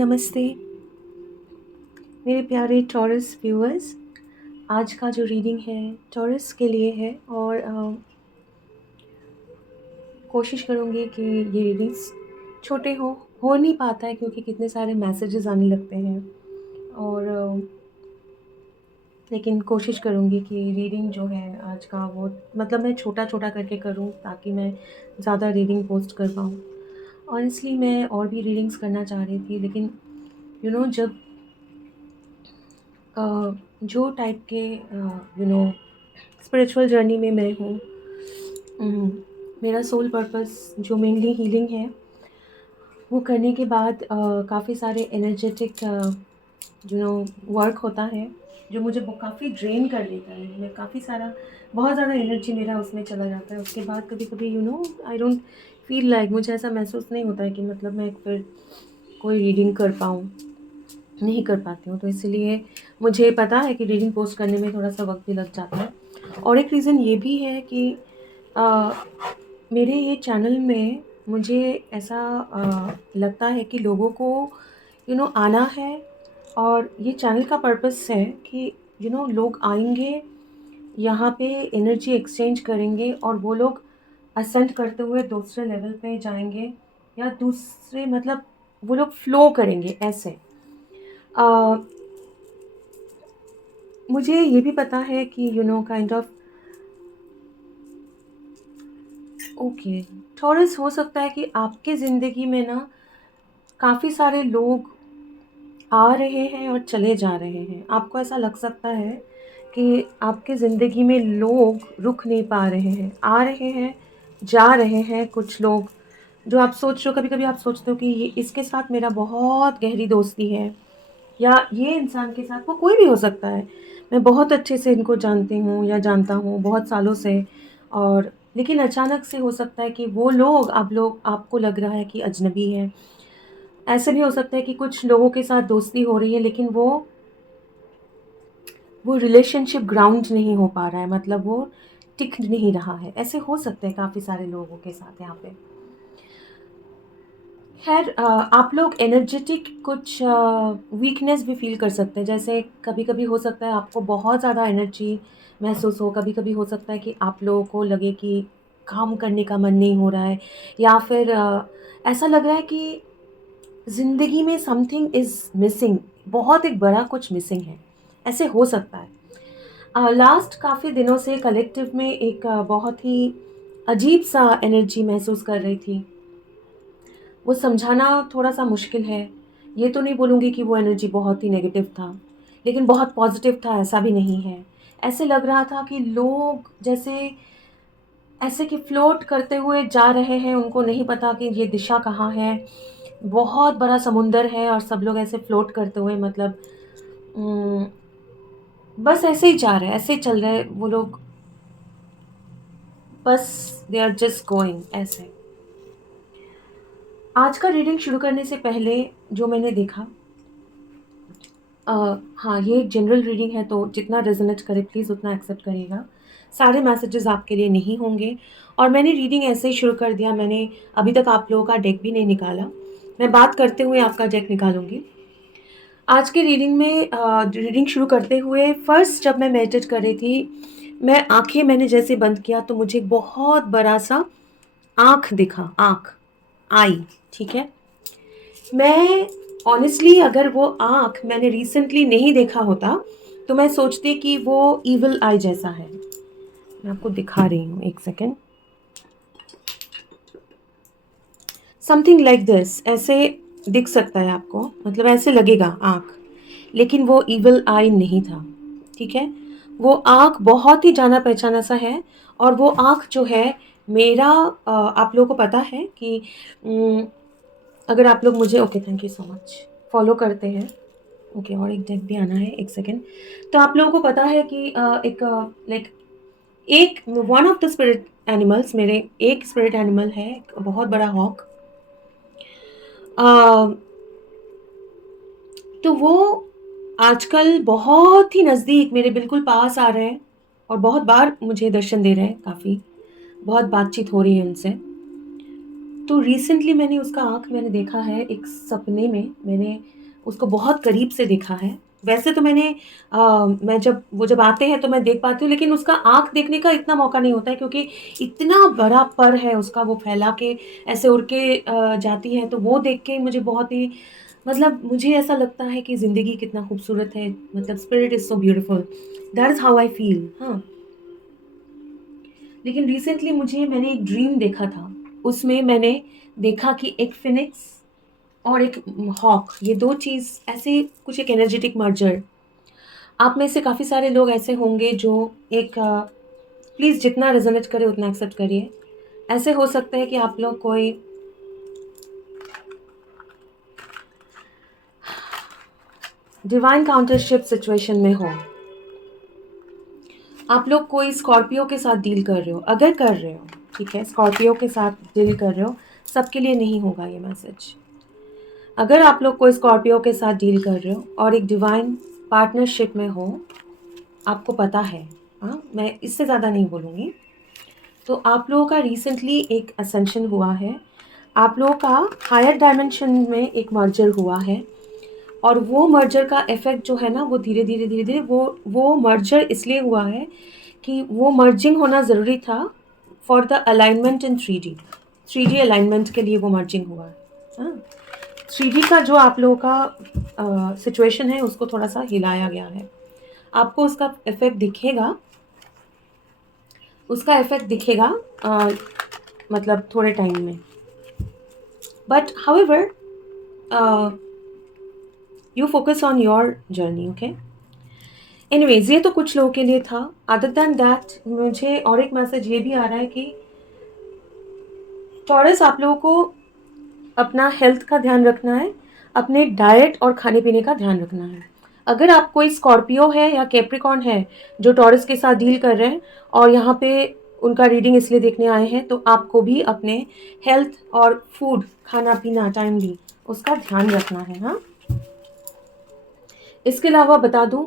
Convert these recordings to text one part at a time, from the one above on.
नमस्ते मेरे प्यारे टॉरस व्यूअर्स। आज का जो रीडिंग है टॉरस के लिए है और कोशिश करूँगी कि ये रीडिंग्स छोटे हो नहीं पाता है क्योंकि कितने सारे मैसेजेस आने लगते हैं और लेकिन कोशिश करूँगी कि रीडिंग जो है आज का वो मतलब मैं छोटा-छोटा करके करूँ ताकि मैं ज़्यादा रीडिंग पोस्ट कर पाऊँ। ऑनेस्टली मैं और भी रीडिंग्स करना चाह रही थी लेकिन जब जो टाइप के स्पिरिचुअल जर्नी में मैं हूँ, मेरा सोल पर्पस जो मेनली हीलिंग है वो करने के बाद काफ़ी सारे एनर्जेटिक वर्क होता है जो मुझे काफ़ी ड्रेन कर देता है। मैं काफ़ी सारा बहुत ज़्यादा एनर्जी मेरा उसमें चला जाता है। उसके बाद कभी-कभी आई डोंट फील लाइक मुझे ऐसा महसूस नहीं होता है कि मतलब मैं फिर कोई रीडिंग कर पाऊँ, नहीं कर पाती हूँ। तो इसीलिए मुझे पता है कि रीडिंग पोस्ट करने में थोड़ा-सा वक़्त भी लग जाता है और एक रीज़न ये भी है कि अ, मेरे ये चैनल में मुझे ऐसा लगता है कि लोगों को आना है और ये चैनल का पर्पस है कि लोग आएँगे, यहाँ पे एनर्जी एक्सचेंज करेंगे और वो लोग असेंड करते हुए दूसरे लेवल पे जाएँगे या दूसरे मतलब वो लोग फ्लो करेंगे ऐसे। अ, मुझे ये भी पता है कि काइंड ऑफ ओके, थॉरस हो सकता है कि आपके ज़िंदगी में ना काफ़ी सारे लोग आ रहे हैं और चले जा रहे हैं। आपको ऐसा लग सकता है कि आपके ज़िंदगी में लोग रुक नहीं पा रहे हैं, आ रहे हैं, जा रहे हैं कुछ लोग, जो आप सोच रहे हो कभी-कभी आप सोचते हो कि ये इसके साथ मेरा बहुत गहरी दोस्ती है या ये इंसान के साथ वो कोई भी हो सकता है। मैं बहुत अच्छे से इनको जानती हूँ या जानता हूँ बहुत सालों से और लेकिन अचानक से हो सकता है कि वो लोग आपको लग रहा है कि अजनबी हैं। ऐसे भी हो सकता है कि कुछ लोगों के साथ दोस्ती हो रही है लेकिन वो रिलेशनशिप ग्राउंड नहीं हो पा रहा है मतलब वो टिक नहीं रहा है। ऐसे हो सकते हैं काफ़ी सारे लोगों के साथ यहाँ पे। ख़ैर आप लोग एनर्जेटिक कुछ वीकनेस भी फ़ील कर सकते हैं। जैसे कभी-कभी हो सकता है आपको बहुत ज़्यादा एनर्जी महसूस हो, कभी-कभी हो सकता है कि आप लोगों को लगे कि काम करने का मन नहीं हो रहा है या फिर ऐसा लग रहा है कि ज़िंदगी में समथिंग इज़ मिसिंग, बहुत एक बड़ा कुछ मिसिंग है, ऐसे हो सकता है। लास्ट काफ़ी दिनों से कलेक्टिव में एक बहुत ही अजीब-सा एनर्जी महसूस कर रही थी। वो समझाना थोड़ा-सा मुश्किल है। ये तो नहीं बोलूँगी कि वो एनर्जी बहुत ही नेगेटिव था, लेकिन बहुत पॉज़िटिव था ऐसा भी नहीं है। ऐसे लग रहा था कि लोग जैसे ऐसे कि फ्लोट करते हुए जा रहे हैं, उनको नहीं पता कि ये दिशा कहाँ है। बहुत बड़ा समुंदर है और सब लोग ऐसे फ्लोट करते हुए मतलब उम, बस ऐसे ही जा रहे हैं, ऐसे ही चल रहे हैं वो लोग बस दे आर जस्ट गोइंग ऐसे। आज का रीडिंग शुरू करने से पहले जो मैंने देखा अ, हाँ, ये एक जनरल रीडिंग है तो जितना रेज़ोनेट करे प्लीज़ उतना एक्सेप्ट करिएगा। सारे मैसेजेस आपके लिए नहीं होंगे और मैंने रीडिंग ऐसे ही शुरू कर दिया, मैंने अभी तक आप लोगों का डेक भी नहीं निकाला। मैं बात करते हुए आपका डेक निकालूँगी। आज की रीडिंग में रीडिंग शुरू करते हुए फर्स्ट जब मैं मेडिटेट कर रही थी, मैंने जैसे बंद किया तो मुझे एक बहुत बड़ा-सा आँख दिखा, आँख, आई, ठीक है? मैं ऑनेस्टली अगर वो आँख मैंने रिसेंटली नहीं देखा होता, तो मैं सोचती कि वो इविल आई जैसा है। मैं आपको दिखा रही हूँ, एक सेकंड। समथिंग लाइक दिस ऐसे दिख सकता है आपको, मतलब ऐसे लगेगा आँख, लेकिन वो इविल आई नहीं था, ठीक है? वो आँख बहुत ही जाना-पहचाना सा है और वो आँख जो है मेरा आप लोगों को पता है कि उम, अगर आप लोग मुझे okay thank you so much, follow करते हैं ओके और एक डेक भी आना है, एक सेकंड। तो आप लोगों को पता है कि एक लाइक एक one of the spirit animals मेरे एक स्पिरिट एनिमल है, एक बहुत बड़ा हॉक। अ, तो वो आजकल बहुत ही नज़दीक मेरे बिल्कुल पास आ रहे हैं और बहुत बार मुझे दर्शन दे रहे हैं काफ़ी, बहुत बातचीत हो रही है उनसे। तो रिसेंटली मैंने उसका आँख मैंने देखा है एक सपने में, मैंने उसको बहुत करीब से देखा है। वैसे तो मैं जब आते हैं तो मैं देख पाती हूँ, लेकिन उसका आँख देखने का इतना मौका नहीं होता है क्योंकि इतना बड़ा पर है उसका, वो फैला के ऐसे उड़ के जाती है, तो वो देख के मुझे बहुत ही मतलब मुझे ऐसा लगता है कि ज़िंदगी कितना खूबसूरत है, मतलब spirit is so beautiful, that is how I feel. हाँ, लेकिन रिसेंटली मैंने एक ड्रीम देखा था, उसमें मैंने देखा कि एक फिनिक्स और एक हॉक, ये 2 चीज़ ऐसे कुछ एक एनर्जेटिक मर्जर। आप में से काफ़ी सारे लोग ऐसे होंगे जो एक प्लीज़ जितना रेज़ोनेट करे उतना एक्सेप्ट करिए। ऐसे हो सकता है कि आप लोग कोई डिवाइन काउंटरशिप सिचुएशन में हो। आप लोग कोई स्कॉर्पियो के साथ डील कर रहे हो, अगर कर रहे हो, ठीक है? स्कॉर्पियो के साथ डील कर रहे हो, सबके लिए नहीं होगा ये मैसेज। अगर आप लोग कोई स्कॉर्पियो के साथ डील कर रहे हो और एक डिवाइन पार्टनरशिप में हो, आपको पता है, हाँ? मैं इससे ज़्यादा नहीं बोलूँगी। तो आप लोगों का रिसेंटली एक असेंशन हुआ है, आप लोगों का हायर डायमेंशन में एक मर्जर हुआ है, और वो मर्जर का इफ़ेक्ट जो है ना, वो धीरे-धीरे वो मर्जर इसलिए हुआ है कि वो मर्जिंग होना ज़रूरी था for the alignment in 3D। 3D alignment के लिए वो मर्जिंग हुआ है, हाँ? 3D का जो आप लोगों का सिचुएशन है, उसको थोड़ा-सा हिलाया गया है। आपको उसका इफ़ेक्ट दिखेगा अ, मतलब थोड़े टाइम में। But however you focus on your journey, okay? Anyways, ये तो कुछ लोगों के लिए था। अदर दैन दैट मुझे और एक मैसेज ये भी आ रहा है कि टॉरस, आप लोगों को अपना हेल्थ का ध्यान रखना है, अपने डाइट और खाने-पीने का ध्यान रखना है। अगर आप कोई स्कॉर्पियो है या कैप्रिकॉर्न है, जो टॉरस के साथ डील कर रहे हैं और यहाँ पे उनका रीडिंग इसलिए देखने आए हैं, तो आपको भी अपने हेल्थ और फूड, खाना-पीना टाइमली, उसका ध्यान रखना है, हाँ? इसके अलावा बता दूँ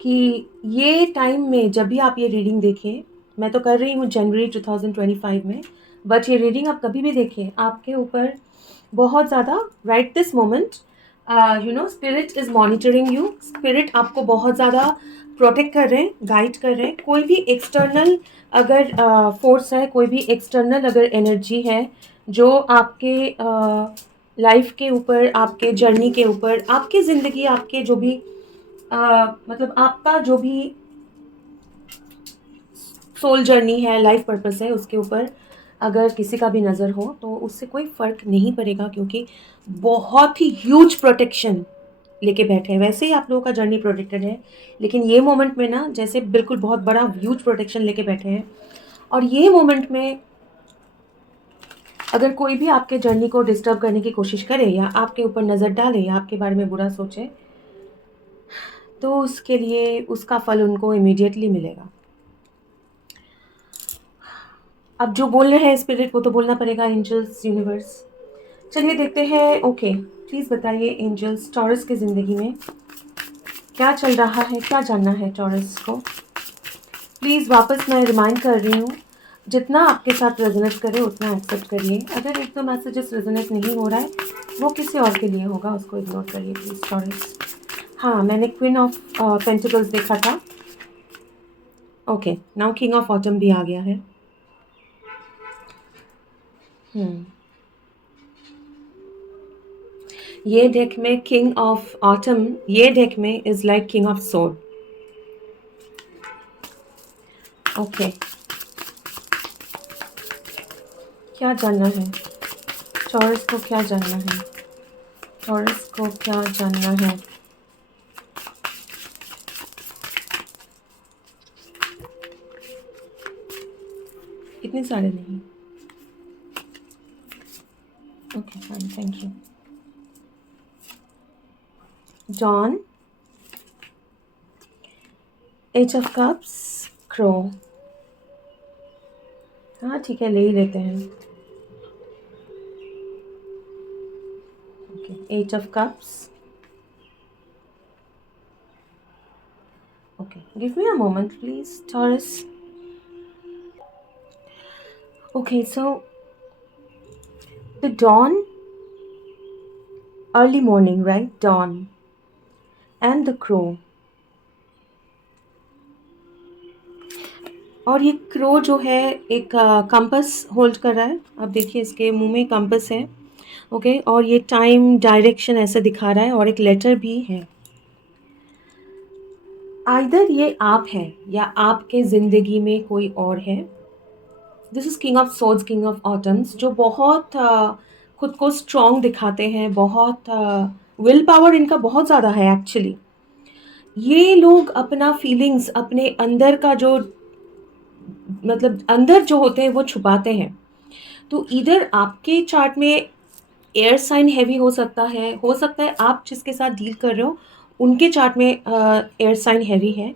कि ये टाइम में जब भी आप ये रीडिंग देखें, मैं तो कर रही हूँ जनवरी 2025 में, बट ये रीडिंग आप कभी भी देखें, आपके ऊपर बहुत ज़्यादा right this moment spirit is monitoring you. Spirit आपको बहुत ज़्यादा प्रोटेक्ट कर रहे हैं, गाइड कर रहे हैं। कोई भी एक्सटर्नल अगर फोर्स है, कोई भी एक्सटर्नल अगर एनर्जी है, जो आपके लाइफ के ऊपर, आपके जर्नी के ऊपर, आपकी ज़िंदगी, आपके जो भी मतलब आपका जो भी सोल जर्नी है, लाइफ पर्पस है, उसके ऊपर अगर किसी का भी नज़र हो, तो उससे कोई फ़र्क नहीं पड़ेगा क्योंकि बहुत ही ह्यूज प्रोटेक्शन लेके बैठे हैं। वैसे ही आप लोगों का जर्नी प्रोटेक्टेड है, लेकिन ये मोमेंट में ना जैसे बिल्कुल बहुत बड़ा ह्यूज प्रोटेक्शन लेके बैठे हैं, और ये मोमेंट में अगर कोई भी आपके जर्नी को डिस्टर्ब करने की कोशिश करे या आपके ऊपर नज़र डाले या आपके बारे में बुरा सोचे, तो उसके लिए उसका फल उनको इमीडिएटली मिलेगा। अब जो बोल रहे हैं स्पिरिट, वो तो बोलना पड़ेगा, एंजल्स, यूनिवर्स। चलिए देखते हैं। ओके, प्लीज़ बताइए एंजल्स, टॉरस की ज़िंदगी में क्या चल रहा है, क्या जानना है टॉरस को? प्लीज़ वापस मैं रिमाइंड कर रही हूँ, जितना आपके साथ रेजोनेट करे उतना एक्सेप्ट करिए। अगर एक दो मैसेजेस रेजोनेट नहीं हो रहा है, वो किसी और के लिए होगा, उसको इग्नोर करिए प्लीज़ टॉरस। हाँ, मैंने क्वीन ऑफ पेंटिकल्स देखा था। Okay, now king of autumn भी आ गया है। ये डेक में किंग ऑफ ऑटम, ये डेक में इज लाइक किंग ऑफ सोड। ओके, क्या जानना है टॉरस को? क्या जानना है टॉरस को? क्या जानना है? इतने सारे नहीं। Okay fine, thank you. John, eight of cups, crow. हाँ ठीक है, ले ही लेते हैं। Okay, eight of cups. Okay, give me a moment please Taurus. Okay, so The dawn, early morning, right? Dawn. And the crow. और ये crow जो है एक कंपास होल्ड कर रहा है। आप देखिए इसके मुंह में कंपास है, ओके। और ये टाइम डायरेक्शन ऐसे दिखा रहा है और एक लेटर भी है। आइदर ये आप है या आपके ज़िंदगी में कोई और है। This is king of swords, king of autumns, जो बहुत खुद को स्ट्रॉन्ग दिखाते हैं, बहुत विल पावर इनका बहुत ज़्यादा है एक्चुअली। ये लोग अपना फीलिंग्स, अपने अंदर का जो मतलब अंदर जो होते हैं वो छुपाते हैं। तो इधर आपके चार्ट में एयर साइन हैवी हो सकता है आप जिसके साथ डील कर रहे हो उनके चार्ट में एयर साइन हैवी है।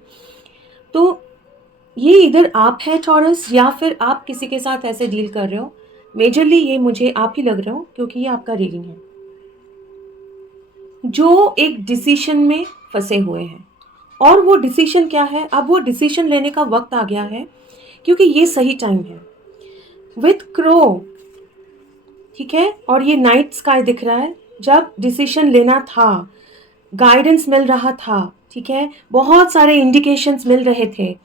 तो ये इधर आप है टॉरस, या फिर आप किसी के साथ ऐसे डील कर रहे हो। मेजरली ये मुझे आप ही लग रहे हो क्योंकि ये आपका रीडिंग है, जो एक डिसीशन में फंसे हुए हैं। और वो डिसीशन क्या है, अब वो डिसीशन लेने का वक्त आ गया है क्योंकि ये सही टाइम है विथ क्रो, ठीक है। और ये नाइट स्काई दिख रहा है, जब डिसीशन लेना था, गाइडेंस मिल रहा था, ठीक है। बहुत सारे इंडिकेशंस मिल रहे थे,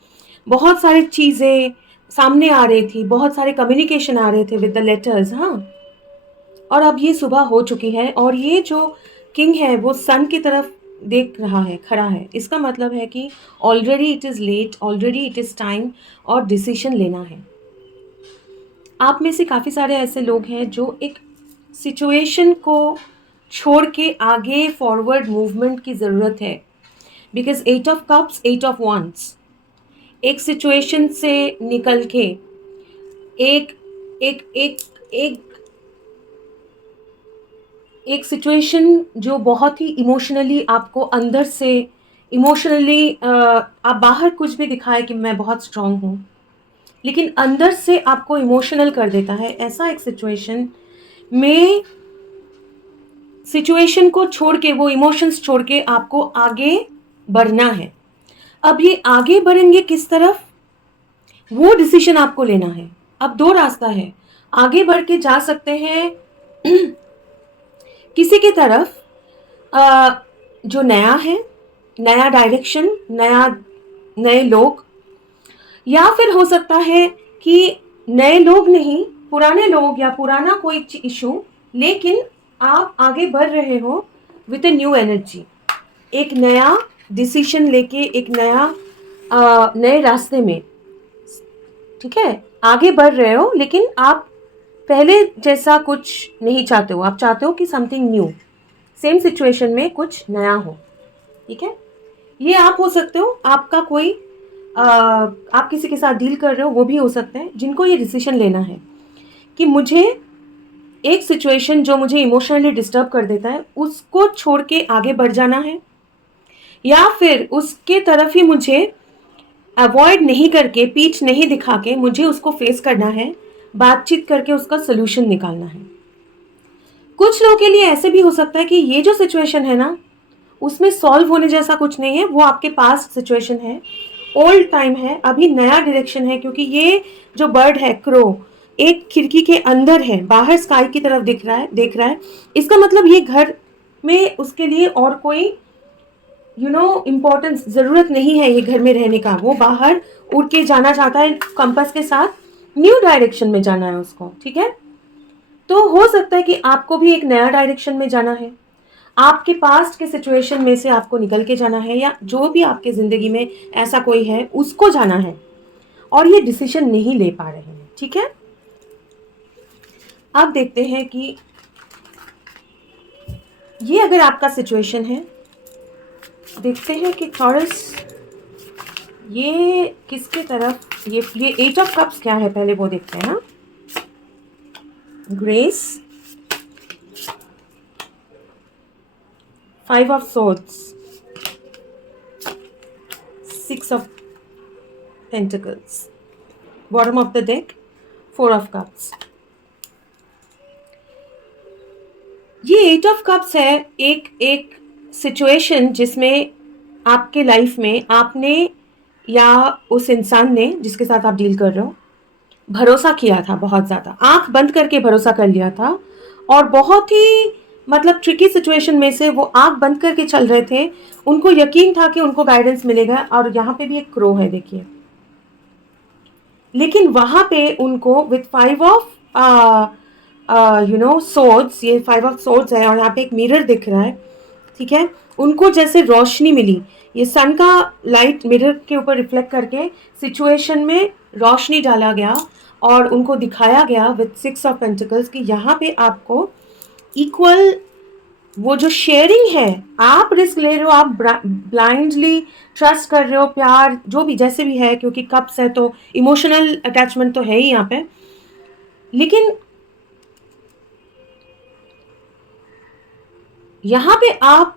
बहुत सारी चीज़ें सामने आ रही थी, बहुत सारे कम्युनिकेशन आ रहे थे विद द लेटर्स, हाँ। और अब ये सुबह हो चुकी है और ये जो किंग है वो सन की तरफ देख रहा है, खड़ा है। इसका मतलब है कि already it is late, already it is time और डिसीशन लेना है। आप में से काफ़ी सारे ऐसे लोग हैं जो एक सिचुएशन को छोड़ के आगे फॉरवर्ड मूवमेंट की ज़रूरत है। Because 8 of cups, 8 of wands, एक सिचुएशन से निकल के एक एक एक एक एक सिचुएशन जो बहुत ही इमोशनली आपको अंदर से इमोशनली आप बाहर कुछ भी दिखाए कि मैं बहुत स्ट्रांग हूँ, लेकिन अंदर से आपको इमोशनल कर देता है। ऐसा एक सिचुएशन में सिचुएशन को छोड़ के, वो इमोशंस छोड़ के आपको आगे बढ़ना है। अब ये आगे बढ़ेंगे किस तरफ, वो डिसीजन आपको लेना है। अब दो रास्ता है, आगे बढ़ के जा सकते हैं किसी की तरफ जो नया है, नया डायरेक्शन, नए लोग, या फिर हो सकता है कि नए लोग नहीं, पुराने लोग या पुराना कोई इशू, लेकिन आप आगे बढ़ रहे हो विद ए न्यू एनर्जी, एक नया डिसीजन लेके, एक नए रास्ते में, ठीक है। आगे बढ़ रहे हो लेकिन आप पहले जैसा कुछ नहीं चाहते हो, आप चाहते हो कि समथिंग न्यू, सेम सिचुएशन में कुछ नया हो, ठीक है। ये आप हो सकते हो, आपका कोई आप किसी के साथ डील कर रहे हो वो भी हो सकता है, जिनको ये डिसीजन लेना है कि मुझे एक सिचुएशन जो मुझे इमोशनली डिस्टर्ब कर देता है उसको छोड़ के आगे बढ़ जाना है, या फिर उसके तरफ ही मुझे अवॉइड नहीं करके, पीठ नहीं दिखा के मुझे उसको फेस करना है, बातचीत करके उसका सोल्यूशन निकालना है। कुछ लोगों के लिए ऐसे भी हो सकता है कि ये जो सिचुएशन है ना, उसमें सॉल्व होने जैसा कुछ नहीं है, वो आपके पास सिचुएशन है, ओल्ड टाइम है, अभी नया डायरेक्शन है। क्योंकि ये जो बर्ड है क्रो, एक खिड़की के अंदर है, बाहर स्काई की तरफ देख रहा है। इसका मतलब ये घर में उसके लिए और कोई इम्पोर्टेंस, ज़रूरत नहीं है ये घर में रहने का। वो बाहर उड़ के जाना चाहता है कंपास के साथ, न्यू डायरेक्शन में जाना है उसको, ठीक है। तो हो सकता है कि आपको भी एक नया डायरेक्शन में जाना है, आपके पास्ट के सिचुएशन में से आपको निकल के जाना है, या जो भी आपके ज़िंदगी में ऐसा कोई है उसको जाना है, और ये डिसीजन नहीं ले पा रहे हैं, ठीक है। अब देखते हैं कि ये अगर आपका सिचुएशन है, देखते हैं कि टॉरस ये किसके तरफ, ये 8 ऑफ कप्स क्या है पहले वो देखते हैं ना। Grace, 5 of swords, 6 of pentacles, bottom of the deck 4 of cups. ये 8 ऑफ कप्स है, एक सिचुएशन जिसमें आपके लाइफ में आपने या उस इंसान ने जिसके साथ आप डील कर रहे हो भरोसा किया था, बहुत ज़्यादा आंख बंद करके भरोसा कर लिया था, और बहुत ही मतलब ट्रिकी सिचुएशन में से वो आंख बंद करके चल रहे थे। उनको यकीन था कि उनको गाइडेंस मिलेगा, और यहाँ पे भी एक क्रो है देखिए। लेकिन वहां पे उनको विथ 5 ऑफ सोर्ड्स, ये 5 ऑफ सोर्ड्स है और यहाँ पे एक मिरर दिख रहा है, ठीक है। उनको जैसे रोशनी मिली, ये सन का लाइट मिरर के ऊपर रिफ्लेक्ट करके सिचुएशन में रोशनी डाला गया और उनको दिखाया गया विथ 6 ऑफ पेंटिकल्स कि यहाँ पे आपको इक्वल वो जो शेयरिंग है, आप रिस्क ले रहे हो, आप ब्लाइंडली ट्रस्ट कर रहे हो, प्यार जो भी जैसे भी है, क्योंकि कप्स है तो इमोशनल अटैचमेंट तो है ही यहाँ पे। लेकिन यहाँ पे आप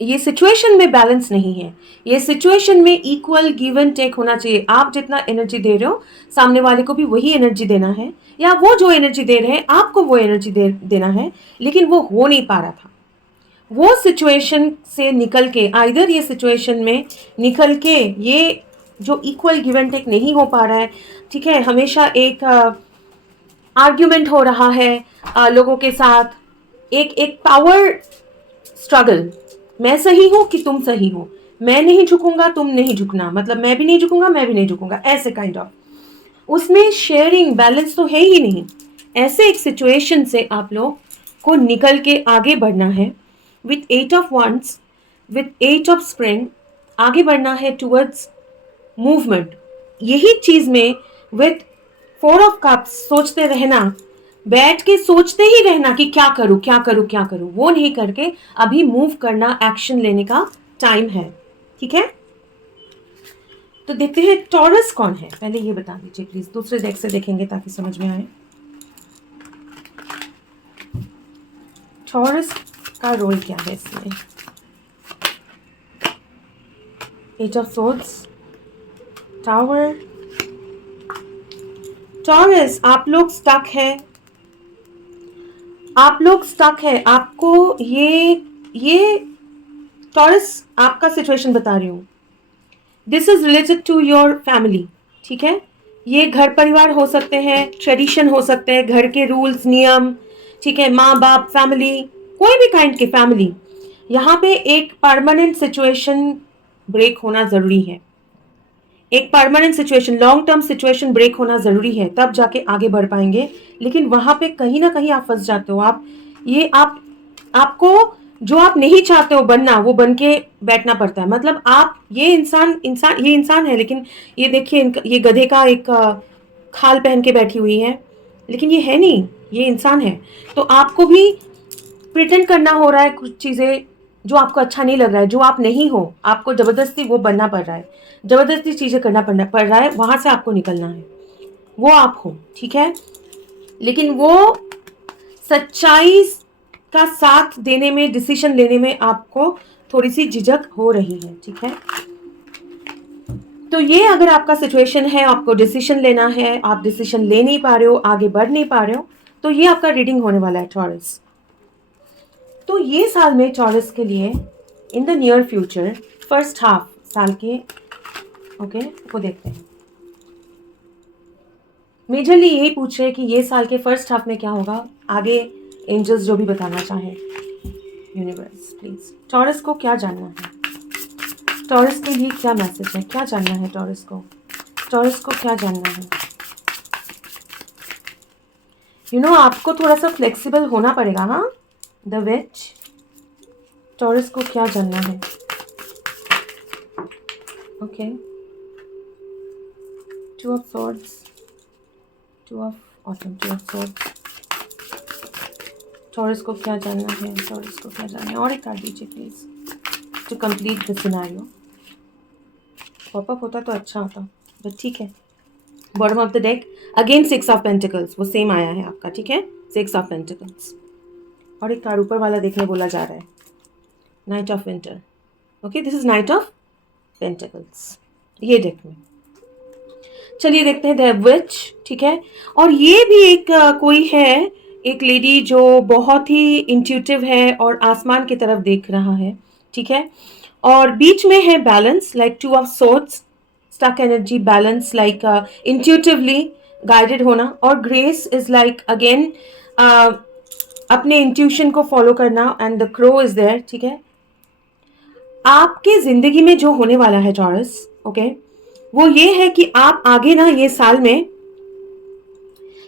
ये सिचुएशन में बैलेंस नहीं है, ये सिचुएशन में इक्वल गिव एंड टेक होना चाहिए। आप जितना एनर्जी दे रहे हो सामने वाले को भी वही एनर्जी देना है, या वो जो एनर्जी दे रहे हैं आपको वो एनर्जी देना है। लेकिन वो हो नहीं पा रहा था। वो सिचुएशन से निकल के, आइदर ये सिचुएशन में निकल के ये जो इक्वल गिव एंड टेक नहीं हो पा रहा है, ठीक है, हमेशा एक आर्ग्यूमेंट हो रहा है लोगों के साथ, एक पावर स्ट्रगल, मैं सही हूं कि तुम सही हो, मैं नहीं झुकूंगा तुम नहीं झुकना, मतलब मैं भी नहीं झुकूंगा मैं भी नहीं झुकूंगा, ऐसे काइंड ऑफ, उसमें शेयरिंग बैलेंस तो है ही नहीं। ऐसे एक सिचुएशन से आप लोग को निकल के आगे बढ़ना है with 8 of wands, with 8 of spring, आगे बढ़ना है टूवर्ड्स मूवमेंट। यही चीज में विथ 4 ऑफ कप्स सोचते रहना, बैठ के सोचते ही रहना कि क्या करूं क्या करूं क्या करूं, वो नहीं करके अभी मूव करना, एक्शन लेने का टाइम है, ठीक है। तो देखते हैं टॉरस कौन है, पहले ये बता दीजिए प्लीज, दूसरे डेक से देखेंगे ताकि समझ में आए। टॉरस का रोल क्या है इसमें? 8 ऑफ सोर्ड्स, टावर। टॉरस, आप लोग स्टक है, आप लोग स्टक है, आपको ये टॉरस आपका सिचुएशन बता रही हूं। This is related to your family, ठीक है। ये घर परिवार हो सकते हैं, ट्रेडिशन हो सकते हैं, घर के रूल्स नियम, ठीक है, माँ बाप, फैमिली, कोई भी काइंड की फैमिली। यहाँ पे एक परमानेंट सिचुएशन ब्रेक होना जरूरी है, एक permanent situation, long term situation break होना जरूरी है, तब जाके आगे बढ़ पाएंगे। लेकिन वहां पे कहीं ना कहीं आप फंस जाते हो, आपको जो आप नहीं चाहते हो बनना वो बन के बैठना पड़ता है। मतलब आप ये इंसान है, लेकिन ये देखिए ये गधे का एक खाल पहन के बैठी हुई है, लेकिन ये है नहीं, ये इंसान है। तो आपको भी प्रिटेंड करना हो रहा है कुछ चीज़ें जो आपको अच्छा नहीं लग रहा है, जो आप नहीं हो, आपको जबरदस्ती वो बनना पड़ रहा है, जबरदस्ती चीज़ें करना पड़ रहा है, वहां से आपको निकलना है, वो आप हो, ठीक है। लेकिन वो सच्चाई का साथ देने में, डिसीजन लेने में आपको थोड़ी सी झिझक हो रही है, ठीक है। तो ये अगर आपका सिचुएशन है, आपको डिसीजन लेना है, आप डिसीजन ले नहीं पा रहे हो, आगे बढ़ नहीं पा रहे हो, तो ये आपका रीडिंग होने वाला है टॉरस। तो ये साल में टॉरस के लिए in the near future, first half साल के, ओके, वो देखते हैं। मेजरली यही पूछ रहे हैं कि ये साल के फर्स्ट हाफ में क्या होगा, आगे एंजल्स जो भी बताना चाहें, यूनिवर्स प्लीज टॉरस को क्या जानना है, टॉरस के लिए क्या मैसेज है, क्या जानना है टॉरस को, टॉरस को क्या जानना है। आपको थोड़ा सा फ्लेक्सिबल होना पड़ेगा, हाँ। द विच, टॉरस को क्या जानना है, okay. 2 of swords, 2 of taurus को क्या जानना है, टॉरस को क्या जानना है। और एक कार्ड दीजिए please to complete the scenario. Popup होता तो अच्छा होता, बट ठीक है। Bottom of the deck again 6 of pentacles, वो सेम आया है आपका, ठीक है, 6 ऑफ पेंटिकल्स। और एक कार्ड ऊपर वाला देखने बोला जा रहा है, night of winter, okay, this is night of pentacles ये डेक में। चलिए देखते हैं द विच, ठीक है। और ये भी एक कोई है, एक लेडी जो बहुत ही इंट्यूटिव है और आसमान की तरफ देख रहा है, ठीक है। और बीच में है balance, like 2 of swords, stuck energy, balance, like intuitively guided होना, और ग्रेस इज लाइक अगेन अपने इंट्यूशन को फॉलो करना, and the crow is there, ठीक है। आपके जिंदगी में जो होने वाला है टॉरस, ओके, वो ये है कि आप आगे ना ये साल में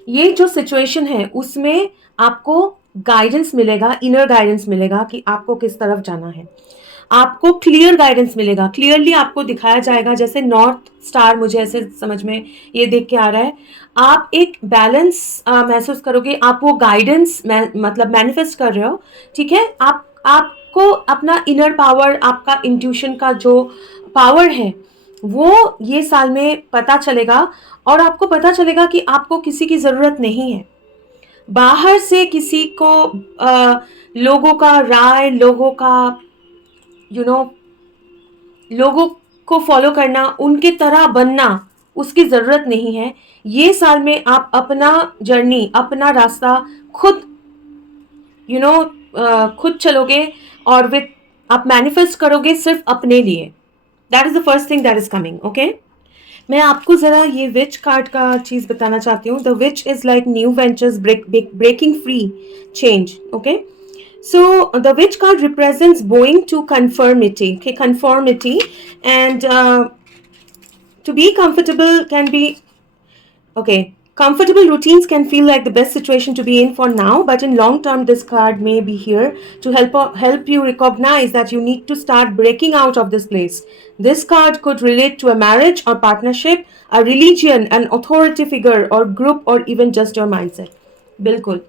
ये जो सिचुएशन है उसमें आपको गाइडेंस मिलेगा, इनर गाइडेंस मिलेगा कि आपको किस तरफ जाना है। आपको क्लियर गाइडेंस मिलेगा, क्लियरली आपको दिखाया जाएगा, जैसे नॉर्थ स्टार, मुझे ऐसे समझ में ये देख के आ रहा है। आप एक बैलेंस महसूस करोगे, आप वो गाइडेंस मतलब मैनिफेस्ट कर रहे हो, ठीक है। आपको अपना इनर पावर, आपका इंट्यूशन का जो पावर है वो ये साल में पता चलेगा, और आपको पता चलेगा कि आपको किसी की ज़रूरत नहीं है बाहर से, किसी को लोगों का राय, लोगों का यू नो लोगों को फॉलो करना, उनके तरह बनना, उसकी ज़रूरत नहीं है। ये साल में आप अपना जर्नी, अपना रास्ता खुद यू नो खुद चलोगे, और विथ आप मैनिफेस्ट करोगे सिर्फ अपने लिए। That is the first thing that is coming, okay. मैं आपको जरा ये विच कार्ड का चीज बताना चाहती हूँ। The witch is like new ventures, breaking free, change, okay. So the witch card represents going to conformity, okay, conformity, and to be comfortable can be, okay. Comfortable routines can feel like the best situation to be in for now, but in long term, this card may be here to help you recognize that you need to start breaking out of this place. This card could relate to a marriage or partnership, a religion, an authority figure or group, or even just your mindset. बिल्कुल,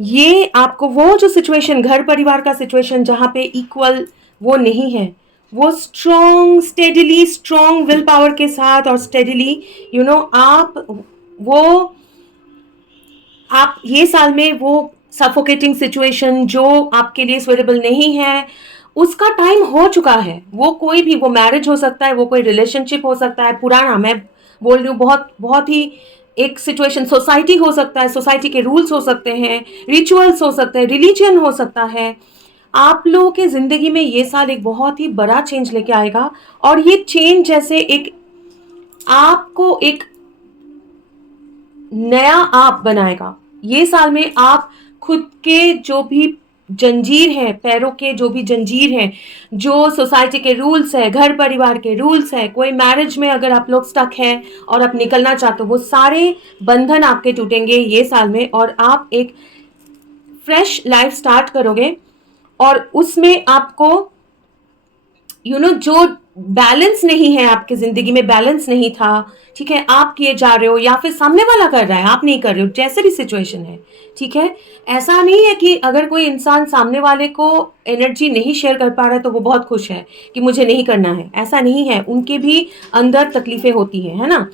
ये आपको वो जो situation, घर परिवार का situation जहाँ पे इक्वल वो नहीं है, वो strong, steadily, strong will power के साथ और स्टेडिली आप ये साल में वो सफोकेटिंग सिचुएशन जो आपके लिए सुटेबल नहीं है, उसका टाइम हो चुका है। वो कोई भी, वो मैरिज हो सकता है, वो कोई रिलेशनशिप हो सकता है पुराना, मैं बोल रही हूँ, बहुत बहुत ही एक सिचुएशन, सोसाइटी हो सकता है, सोसाइटी के रूल्स हो सकते हैं, रिचुअल्स हो सकते हैं, रिलीजन हो सकता है। आप लोगों के जिंदगी में ये साल एक बहुत ही बड़ा चेंज लेके आएगा, और ये चेंज जैसे एक आपको एक नया आप बनाएगा। ये साल में आप खुद के जो भी जंजीर है, पैरों के जो भी जंजीर हैं, जो सोसाइटी के रूल्स है, घर परिवार के रूल्स है, कोई मैरिज में अगर आप लोग स्टक हैं और आप निकलना चाहते हो, वो सारे बंधन आपके टूटेंगे ये साल में, और आप एक फ्रेश लाइफ स्टार्ट करोगे। और उसमें आपको जो बैलेंस नहीं है आपकी जिंदगी में, बैलेंस नहीं था, ठीक है, आप किए जा रहे हो या फिर सामने वाला कर रहा है, आप नहीं कर रहे हो, जैसे भी सिचुएशन है, ठीक है। ऐसा नहीं है कि अगर कोई इंसान सामने वाले को एनर्जी नहीं शेयर कर पा रहा है तो वो बहुत खुश है कि मुझे नहीं करना है, ऐसा नहीं है। उनके भी अंदर तकलीफें होती है ना।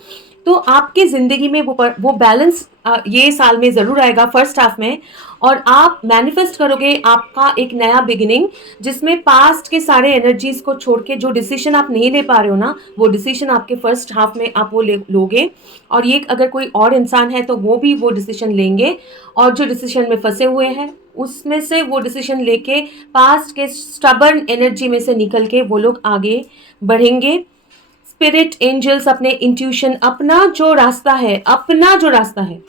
तो आपके ज़िंदगी में वो बैलेंस ये साल में ज़रूर आएगा, फर्स्ट हाफ में, और आप मैनिफेस्ट करोगे आपका एक नया बिगिनिंग, जिसमें पास्ट के सारे एनर्जीज को छोड़ के जो डिसीजन आप नहीं ले पा रहे हो ना, वो डिसीजन आपके फर्स्ट हाफ में आप वो लोगे। और ये अगर कोई और इंसान है तो वो भी वो डिसीजन लेंगे, और जो डिसीजन में फंसे हुए हैं उसमें से वो डिसीजन लेके पास्ट के स्टबर्न एनर्जी में से निकल के वो लोग आगे बढ़ेंगे। स्पिरिट, एंजल्स, अपने इंट्यूशन, अपना जो रास्ता है,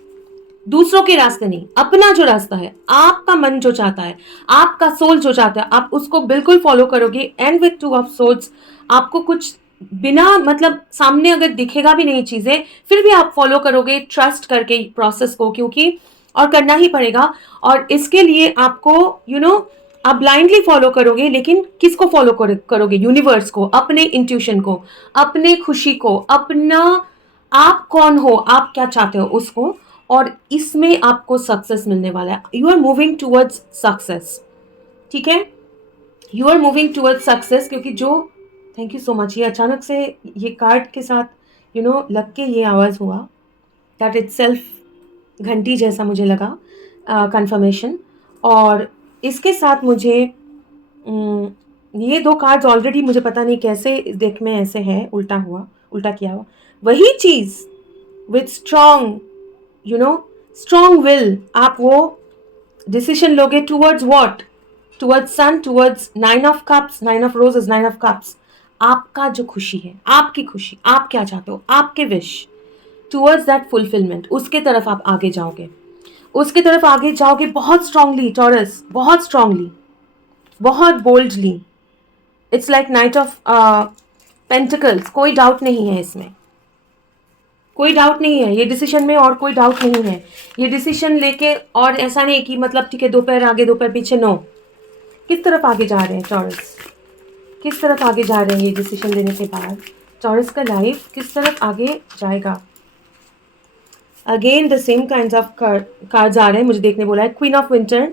दूसरों के रास्ते नहीं, अपना जो रास्ता है, आपका मन जो चाहता है, आपका सोल जो चाहता है, आप उसको बिल्कुल फॉलो करोगे। And with two of swords, आपको कुछ बिना मतलब सामने अगर दिखेगा भी नहीं चीजें, फिर भी आप फॉलो करोगे ट्रस्ट करके प्रोसेस को, क्योंकि और करना ही पड़ेगा। और इसके लिए आपको आप ब्लाइंडली फॉलो करोगे, लेकिन किसको फॉलो करोगे? यूनिवर्स को, अपने इंट्यूशन को, अपने खुशी को, अपना आप कौन हो, आप क्या चाहते हो उसको, और इसमें आपको सक्सेस मिलने वाला है। You are moving towards success, ठीक है, you are moving towards success. क्योंकि जो थैंक यू सो मच, ये अचानक से ये कार्ड के साथ लग के ये आवाज़ हुआ, दैट इट सेल्फ घंटी जैसा मुझे लगा, कंफर्मेशन। और इसके साथ मुझे ये दो कार्ड्स ऑलरेडी मुझे पता नहीं कैसे देख में ऐसे है, उल्टा किया हुआ, वही चीज़ विथ स्ट्रॉन्ग स्ट्रॉन्ग विल, आप वो डिसीजन लोगे towards what, towards sun, towards 9 of cups, 9 of roses, 9 of cups. आपका जो खुशी है, आपकी खुशी, आप क्या चाहते हो, आपके विश, टूवर्ड्स दैट फुलफिलमेंट, उसके तरफ आप आगे जाओगे, उसके तरफ आगे जाओगे बहुत स्ट्रांगली टॉरस, बहुत स्ट्रांगली, बहुत boldly. It's like night of pentacles, कोई डाउट नहीं है इसमें, कोई डाउट नहीं है ये डिसीजन में, और कोई डाउट नहीं है ये डिसीजन लेके। और ऐसा नहीं कि मतलब ठीक है दो पैर आगे दो पैर पीछे, नो। किस तरफ आगे जा रहे हैं टॉरस, किस तरफ आगे जा रहे हैं ये डिसीजन लेने के बाद? टॉरस का लाइफ किस तरफ आगे जाएगा? Again the same kind of cards आ रहे हैं, मुझे देखने बोला है क्वीन ऑफ विंटर,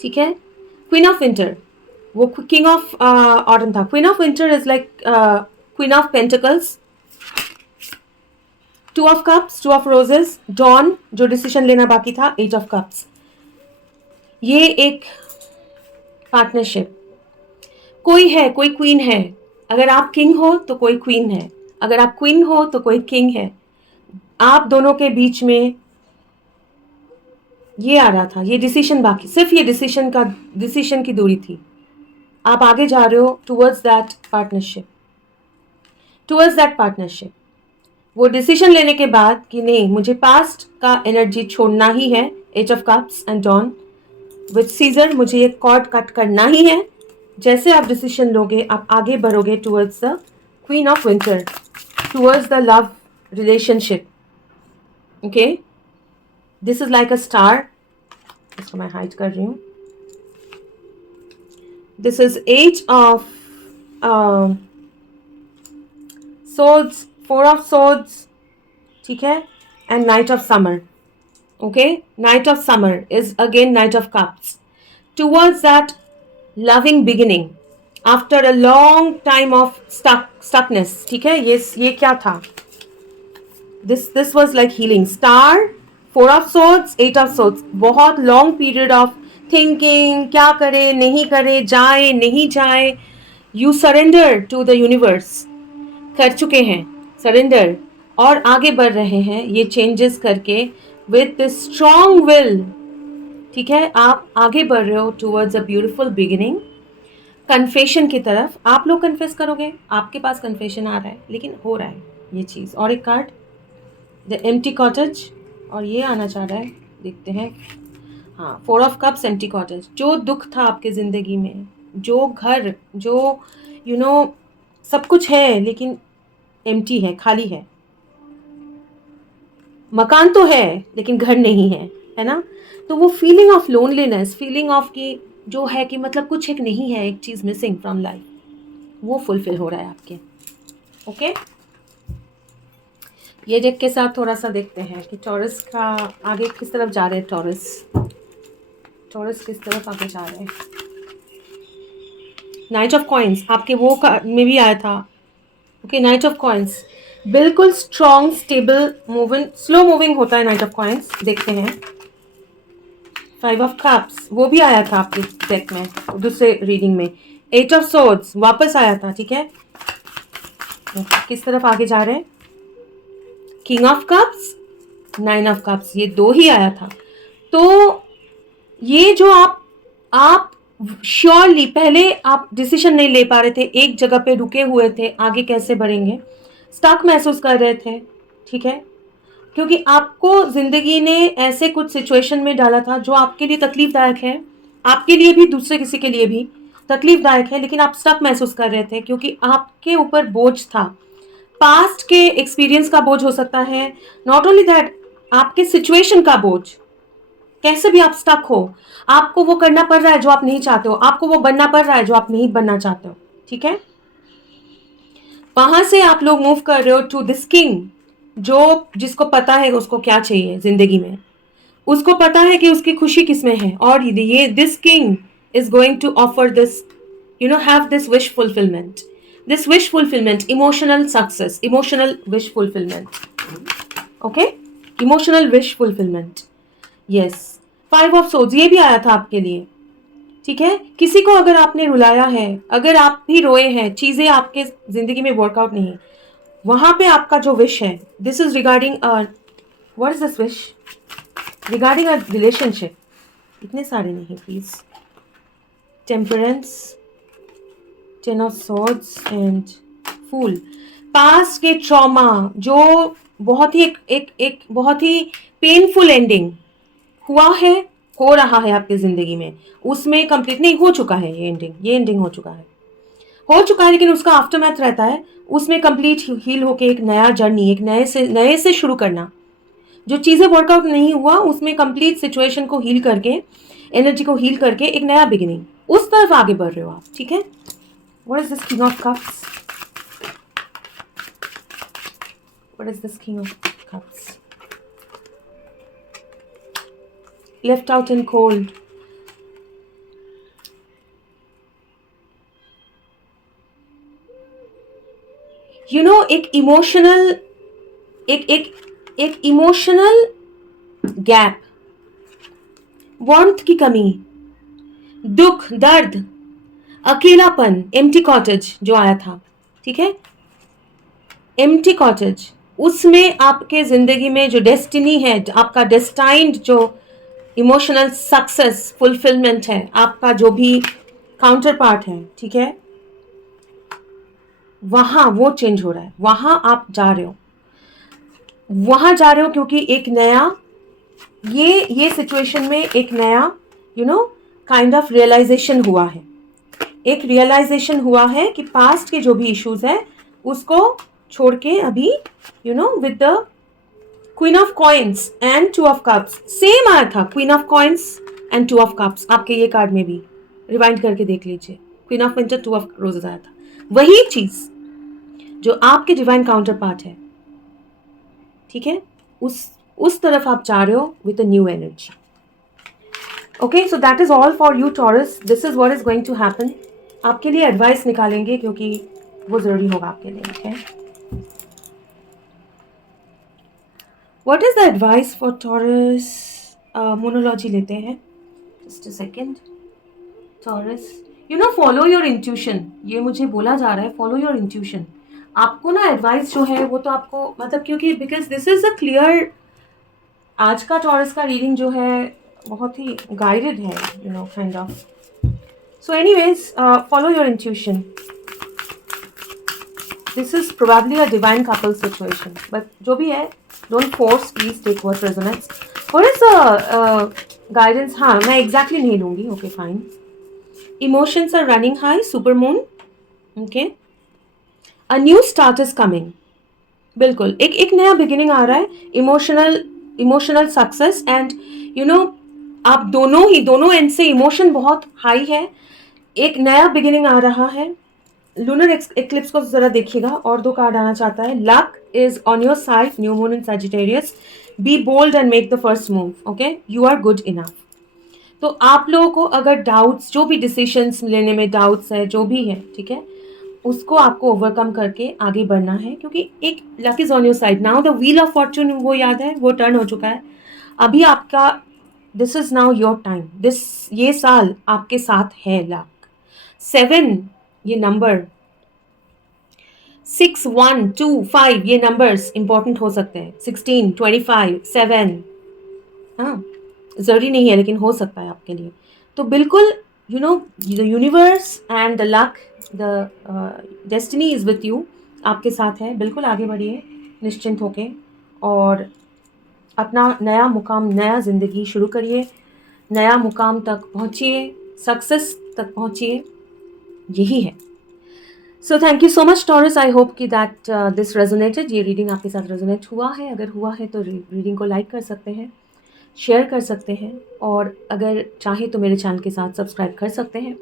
ठीक है। क्वीन ऑफ विंटर, वो किंग ऑफ ऑटम था। Queen of winter is like queen of pentacles, two of cups, two of roses, dawn जो डिसीजन लेना बाकी था, एट ऑफ कप्स। ये एक पार्टनरशिप, कोई है, कोई क्वीन है। अगर आप किंग हो तो कोई क्वीन है, अगर आप क्वीन हो तो कोई किंग है। आप दोनों के बीच में ये आ रहा था, ये डिसीजन बाकी, सिर्फ ये डिसीजन की दूरी थी। आप आगे जा रहे हो towards that partnership, towards that partnership. वो डिसीजन लेने के बाद कि नहीं, मुझे पास्ट का एनर्जी छोड़ना ही है, ace of cups and dawn with Caesar, मुझे ये कॉर्ड कट करना ही है। जैसे आप डिसीजन लोगे आप आगे बढ़ोगे towards the queen of winter, towards the love relationship. Okay, this is like a star, इसको मैं हाइड कर रही हूँ। This is ace of swords, four of swords, ठीक है, and knight of summer. Okay, knight of summer is again knight of cups, towards that loving beginning after a long time of stuckness. ठीक है, ये क्या था? This was like healing. Star, four of swords, eight of swords, बहुत long period of thinking, क्या करे नहीं करे, जाए नहीं जाए, you surrender to the universe, कर चुके हैं सरेंडर और आगे बढ़ रहे हैं ये चेंजेस करके विद द स्ट्रॉन्ग विल। ठीक है, आप आगे बढ़ रहे हो towards a beautiful beginning, confession की तरफ। आप लोग कन्फेस करोगे, आपके पास कन्फेशन आ रहा है, लेकिन हो रहा है ये चीज़। और एक कार्ड द एम्प्टी कॉटेज, और ये आना चाह रहा है, देखते हैं। हाँ, four of cups, empty cottage. जो दुख था आपके ज़िंदगी में, जो घर, जो यू नो सब कुछ है लेकिन एम्प्टी है, खाली है। मकान तो है लेकिन घर नहीं है ना? तो वो feeling of loneliness, feeling of कि जो है कि मतलब कुछ एक नहीं है, एक चीज़ मिसिंग फ्रॉम लाइफ, वो फुलफिल हो रहा है आपके। ओके, ये डेक के साथ थोड़ा सा देखते हैं कि टॉरस का आगे किस तरफ जा रहे हैं। टॉरस किस तरफ आगे जा रहे हैं। नाइट ऑफ कॉइन्स आपके वो में भी आया था। ओके, नाइट ऑफ कॉइन्स बिल्कुल strong, stable, moving, slow moving होता है नाइट ऑफ कॉइन्स। देखते हैं फाइव ऑफ कप्स, वो भी आया था आपके डेक में दूसरे रीडिंग में। एट ऑफ सोर्ड्स वापस आया था, ठीक है। किस तरफ आगे जा रहे हैं। King of cups, nine of cups, ये दो ही आया था। तो ये जो आप श्योरली पहले आप डिसीजन नहीं ले पा रहे थे, एक जगह पे रुके हुए थे, आगे कैसे बढ़ेंगे, स्टक महसूस कर रहे थे, ठीक है, क्योंकि आपको जिंदगी ने ऐसे कुछ सिचुएशन में डाला था जो आपके लिए तकलीफदायक है, आपके लिए भी, दूसरे किसी के लिए भी तकलीफदायक है, लेकिन आप स्टक महसूस कर रहे थे क्योंकि आपके ऊपर बोझ था। पास्ट के एक्सपीरियंस का बोझ हो सकता है, नॉट ओनली दैट, आपके सिचुएशन का बोझ। कैसे भी आप स्टक हो, आपको वो करना पड़ रहा है जो आप नहीं चाहते हो, आपको वो बनना पड़ रहा है जो आप नहीं बनना चाहते हो, ठीक है। वहां से आप लोग मूव कर रहे हो टू दिस किंग, जो जिसको पता है उसको क्या चाहिए जिंदगी में, उसको पता है कि उसकी खुशी किसमें है, और ये this king is going to offer this, have this wish fulfilment, this wish fulfilment, emotional success, emotional wish fulfilment. Okay, emotional wish fulfilment, yes. Five of swords ये भी आया था आपके लिए, ठीक है। किसी को अगर आपने रुलाया है, अगर आप भी रोए हैं, चीजें आपके जिंदगी में वर्कआउट नहीं है, वहां पे आपका जो विश है, this is regarding what is this wish, regarding a relationship. इतने सारे नहीं please. Temperance, ten of swords and fool. Past के ट्रॉमा, जो बहुत ही एक बहुत ही पेनफुल एंडिंग हुआ है, हो रहा है आपकी ज़िंदगी में, उसमें कंप्लीट नहीं हो चुका है, ये एंडिंग हो चुका है, लेकिन उसका आफ्टरमैथ रहता है, उसमें कंप्लीट हील होके एक नया जर्नी, एक नए से शुरू करना। जो चीज़ें वर्कआउट नहीं हुआ उसमें कंप्लीट सिचुएशन को हील करके, एनर्जी को हील करके एक नया बिगिनिंग, उस तरफ आगे बढ़ रहे हो आप, ठीक है। What is this king of cups? What is this king of cups? Left out in cold, you know, एक इमोशनल, एक इमोशनल गैप, वार्मथ की कमी, दुख, दर्द, अकेलापन, एम्प्टी कॉटेज जो आया था, ठीक है, एम्प्टी कॉटेज, उसमें आपके जिंदगी में जो डेस्टिनी है, आपका डेस्टाइंड जो इमोशनल सक्सेस फुलफिलमेंट है, आपका जो भी काउंटर पार्ट है, ठीक है, वहां वो चेंज हो रहा है, वहां आप जा रहे हो, वहां जा रहे हो, क्योंकि एक नया, ये सिचुएशन में एक नया, you know, kind of realisation हुआ है, एक रियलाइजेशन हुआ है कि पास्ट के जो भी इश्यूज है उसको छोड़ के अभी, you know, with the queen of coins and to of cups, same आया था, queen of coins and to of cups, आपके ये कार्ड में भी रिवाइंड करके देख लीजिए, queen of winter, to of roses आया था, वही चीज जो आपके डिवाइन काउंटर पार्ट है, ठीक है, उस तरफ आप जा रहे हो with a new energy. Okay, so that is all for you Taurus, this is what is going to happen. आपके लिए एडवाइस निकालेंगे क्योंकि वो जरूरी होगा आपके लिए, okay. What is the advice for Taurus? मोनोलॉजी लेते हैं, just a second. Taurus, you know, follow your intuition, ये मुझे बोला जा रहा है, फॉलो योर इंट्यूशन। आपको ना एडवाइस जो है वो तो आपको, मतलब, क्योंकि because this is a clear, आज का टॉरस का रीडिंग जो है बहुत ही गाइडेड है, you know, kind of. So anyways, follow your intuition, this is probably a divine couple situation, but जो भी है, don't force, please take what resonates. What is the guidance? हाँ, मैं एग्जैक्टली नहीं लूंगी, okay fine. Emotions are running high, super moon, okay, a new start is coming, बिल्कुल एक नया बिगिनिंग आ रहा है, emotional success, and you know, आप दोनों एंड से इमोशन बहुत हाई है, एक नया बिगिनिंग आ रहा है। लूनर एक्लिप्स को जरा देखिएगा, और दो कार्ड आना चाहता है। Luck is on your side, new moon in Sagittarius, be bold and make the first move, okay, you are good enough. तो आप लोगों को अगर डाउट्स, जो भी डिसीजंस लेने में डाउट्स है, जो भी है, ठीक है, उसको आपको ओवरकम करके आगे बढ़ना है, क्योंकि एक luck is on your side now, the wheel of Fortune, वो याद है, वो टर्न हो चुका है, अभी आपका, this is now your time, ये साल आपके साथ है लक। 7 ये नंबर, 6, 1, 2, 5 ये नंबर्स इंपॉर्टेंट हो सकते हैं, 16, 25, 7, हाँ, जरूरी नहीं है लेकिन हो सकता है आपके लिए। तो बिल्कुल, you know, the universe and the luck, the destiny is with you, आपके साथ है, बिल्कुल आगे बढ़िए निश्चिंत होके, और अपना नया मुकाम, नया ज़िंदगी शुरू करिए, नया मुकाम तक पहुँचिए, सक्सेस तक पहुँचिए, यही है। So thank you so much taurus, I hope कि दैट दिस रेजोनेटेड, ये रीडिंग आपके साथ रेजोनेट हुआ है, अगर हुआ है तो रीडिंग को लाइक कर सकते हैं, शेयर कर सकते हैं, और अगर चाहे तो मेरे चैनल के साथ सब्सक्राइब कर सकते हैं।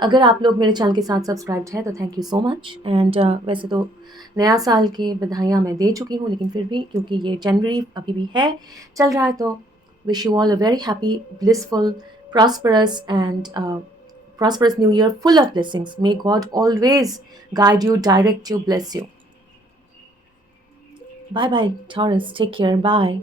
अगर आप लोग मेरे चैनल के साथ सब्सक्राइब्ड है तो thank you so much. And वैसे तो नया साल की बधाइयाँ मैं दे चुकी हूँ, लेकिन फिर भी क्योंकि ये जनवरी अभी भी है, चल रहा है, तो wish you all a very happy, blissful, prosperous and prosperous new year full of blessings. May God always guide you, direct you, bless you. Bye bye, Taurus. Take care. Bye.